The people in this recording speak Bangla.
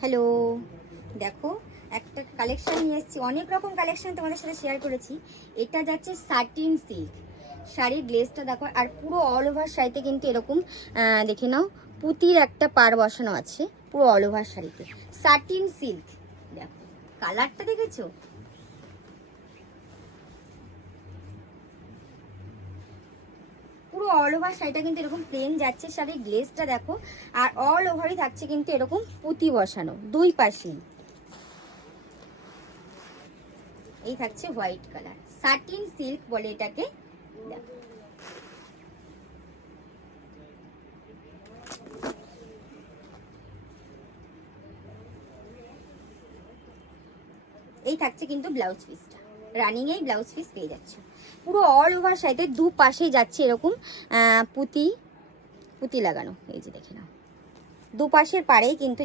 হ্যালো, দেখো একটা কালেকশন নিয়ে এসেছি। অনেক রকম কালেকশন তোমাদের সাথে শেয়ার করেছি। এটা যাচ্ছে সাটিন সিল্ক শাড়ির গ্লেজটা দেখো, আর পুরো অল ওভার শাড়িতে কিন্তু এরকম দেখে নাও পুঁতির একটা পাড় বসানো আছে পুরো অল ওভার শাড়িতে। সাটিন সিল্ক, দেখো কালারটা দেখেছো? পুরো অল ওভার শাড়িটা কিন্তু এরকম প্লেন যাচ্ছে, শাড়ির গ্লেজটা দেখো, আর অল ওভারই থাকছে কিন্তু এরকম পুঁতি বসানো দুই পাশেই। এই থাকছে হোয়াইট কালার, সাটিন সিল্ক বলে এটাকে। দেখো এই থাকছে কিন্তু ব্লাউজ পিসটা, রানিং এই ব্লাউজ পিস পেয়ে যাচ্ছে। পুরো অল ওভার শাড়িতে দু পাশে যাচ্ছে এরকম পুঁতি পুঁতি লাগানো। এই যে দেখে নাও, দুপাশের পাড়েই কিন্তু